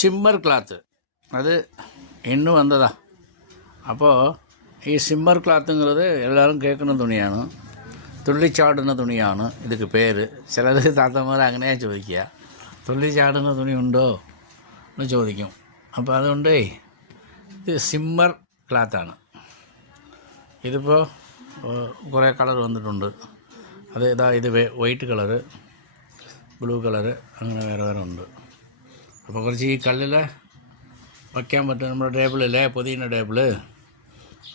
Shimmer ക്ലാത്ത് അത് ഇന്ന് വന്നതാ. അപ്പോൾ ഈ ഷിമ്മർ ക്ലാത്തുங்கிறது എല്ലാവരും കേൾക്കുന്ന തുണിയാണ്, തുള്ളിച്ചാടുന്ന തുണിയാണ് ഇതൊക്കെ പേര്. ചിലർ താത്തമാർ അങ്ങനെയാ ചോദിക്കുക, തുള്ളിച്ചാടുന്ന തുണി ഉണ്ടോ എന്ന് ചോദിക്കും. അപ്പോൾ അതുകൊണ്ട് ഇത് ഷിമ്മർ ക്ലാത്താണ്. ഇതിപ്പോൾ കുറേ കളർ വന്നിട്ടുണ്ട്. അത് ഇതാ, ഇത് വൈറ്റ് കളറ്, ബ്ലൂ കളറ്, അങ്ങനെ വേറെ വേറെ ഉണ്ട്. അപ്പോൾ കുറച്ച് ഈ കല്ലിൽ വയ്ക്കാൻ പറ്റും, നമ്മുടെ ടേബിളില്ലേ പുതിയ ടേബിള്,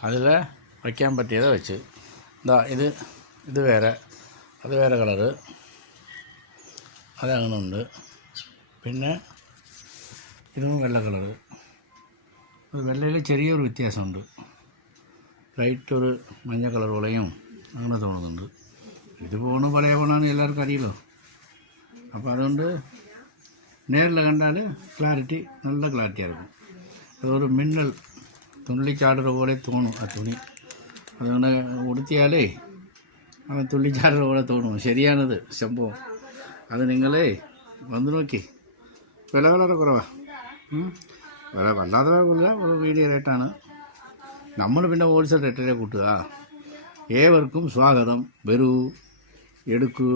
അതിൽ വയ്ക്കാൻ പറ്റിയതാണ് വെച്ച്. ഇതാ ഇത് വേറെ, അത് വേറെ കളറ്, അതങ്ങനെ ഉണ്ട്. പിന്നെ ഇതും വെള്ള കളറ്. അത് വെള്ളയിൽ ചെറിയൊരു വ്യത്യാസമുണ്ട്, ലൈറ്റ് ഒരു മഞ്ഞ കളർ പോലെയും അങ്ങനെ തോന്നുന്നുണ്ട്. ഇത് പഴയ പോണെന്ന് എല്ലാവർക്കും അറിയില്ലോ. അപ്പോൾ അതുകൊണ്ട് നേരിൽ കണ്ടാൽ ക്ലാരിറ്റി, നല്ല ക്ലാരിറ്റി ആയിരിക്കും. അതൊരു മിന്നൽ തുള്ളിച്ചാടുற പോലെ തോന്നും ആ തുണി. അതുകൊണ്ട് ഉടുത്തിയാലേ അവൻ തുള്ളിച്ചാടുற പോലെ തോന്നും. ശരിയാണത് സംഭവം. അത് നിങ്ങളെ വന്ന് നോക്കി. വില വളരെ കുറവാണ്, വില വല്ലാതെ ഇല്ല, ഒരു മീഡിയം റേറ്റാണ്. നമ്മൾ പിന്നെ ഹോൾസെയിൽ റേറ്റിലെ കൂട്ടുക. ഏവർക്കും സ്വാഗതം. വരൂ, എടുക്കൂ,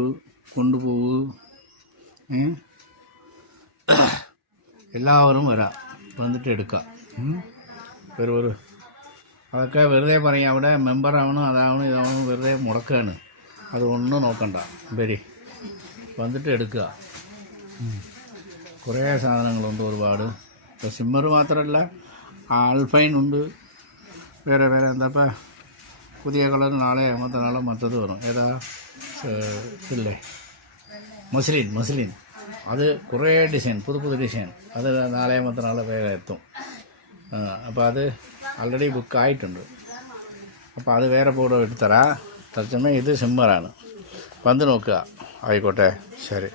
കൊണ്ടുപോകൂ. എല്ലാവരും വരാം, വന്നിട്ട് എടുക്കാം. ഒരു അതൊക്കെ വെറുതെ പറയും, അവിടെ മെമ്പറാവണം, അതാവണം, ഇതാവണം, വെറുതെ മുടക്കുകയാണ്. അതൊന്നും നോക്കണ്ട, വരി, വന്നിട്ട് എടുക്കുക. കുറേ സാധനങ്ങളുണ്ട്, ഒരുപാട്. ഇപ്പോൾ ഷിമ്മർ മാത്രമല്ല, ആൽഫൈൻ ഉണ്ട്, വേറെ വേറെ എന്താ പുതിയ കളർ നാളെ മറ്റന്നാളെ മറ്റത് വരും. ഏതാ ഇല്ലേ, മസ്ലിൻ, അത് കുറേ ഡിസൈൻ, പുതു ഡിസൈൻ, അത് നാളെ മറ്റന്നാളെ വേഗം എത്തും. അപ്പോൾ അത് ആൾറെഡി ബുക്കായിട്ടുണ്ട്. അപ്പോൾ അത് വേറെ ഫോട്ടോ എടുത്തരാം. തത്സമയം ഇത് ഷിമ്മറാണ്. വന്ന് നോക്കുക. ആയിക്കോട്ടെ, ശരി.